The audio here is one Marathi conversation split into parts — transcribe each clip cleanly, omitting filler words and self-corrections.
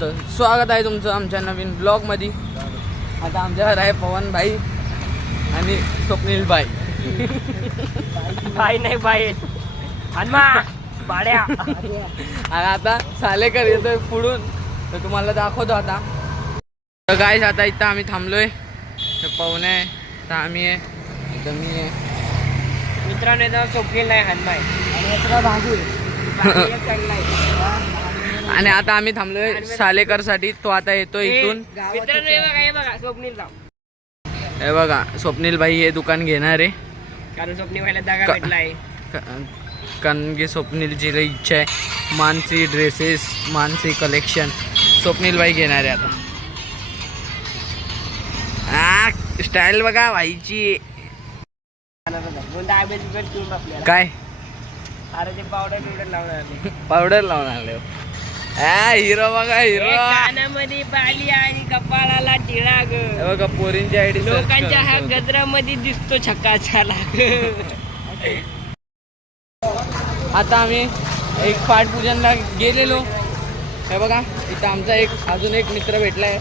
तर स्वागत आहे तुमचं आमच्या नवीन ब्लॉगमध्ये. आता आमच्यावर आहे पवन भाई आणि स्वप्नील भाई. भाई नाही बाई हनुमा बाड्या. आणि आता सालेकर येतोय पुढून, तर तुम्हाला दाखवतो आता. तर गाईस आता इथं आम्ही थांबलोय. तर पवन आहे, तर आम्ही आहे, इथं मी आहे. मित्रांनो याचा स्वप्नील नाही हनुमा आणि आता आम्ही थांबलोय सालेकर साठी. तो आता येतोय इथून. मित्रांनो हे बघा स्वप्नील जाऊ. हे बघा स्वप्नील भाई हे दुकान घेणार आहे, कारण स्वप्नील व्हायला जागा भेटलाय. कारण की स्वप्नीलची लई इच्छा आहे मानसी ड्रेसेस, मानसी कलेक्शन स्वप्नील भाई घेणार आहे. आता स्टाईल बघा भाईची. काय अरे ते पावडर लावून आले. पावडर लावून आले. हिरो बघा हिरो. कानामध्ये बाली आणि कपाळाला टिळा ग. हे बघा पोरींची आयडी लोकांच्या हा गजरामध्ये दिसतो छक्काछाला. आता आम्ही एक पाठपूजनला गेलेलो. हे बघा इथं आमचा अजून एक मित्र भेटलाय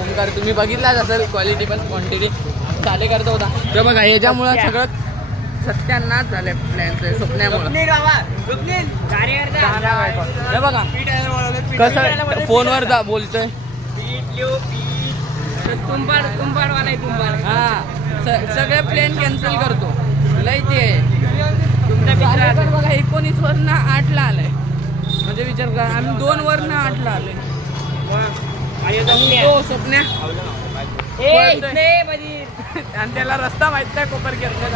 ओमकार. तुम्ही बघितलाच असेल क्वालिटी पण क्वांटिटी चाले करतो होता. हे बघा ह्याच्यामुळं सगळं सत्यानाश झालंय प्लॅनचं स्वप्नामुळे. हे बघा कसं फोनवर बोलतोय. हा सगळे प्लेन कॅन्सल करतो. लय ते तुमचा बघा 19 वरनं 8 ला आलाय. म्हणजे विचार करा आम्ही 2 वरनं 8 ला आलोय. स्वप्न्या आणि त्याला रस्ता माहित नाही कोपर घेतला.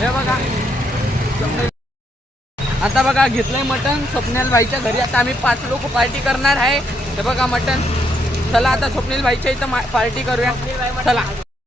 हे बघा आता बघा घेतलंय मटण स्वप्नील भाईच्या घरी. आता आम्ही 5 लोक पार्टी करणार आहे. हे बघा मटण. चला आता स्वप्नील भाईच्या इथं पार्टी करूया. चला.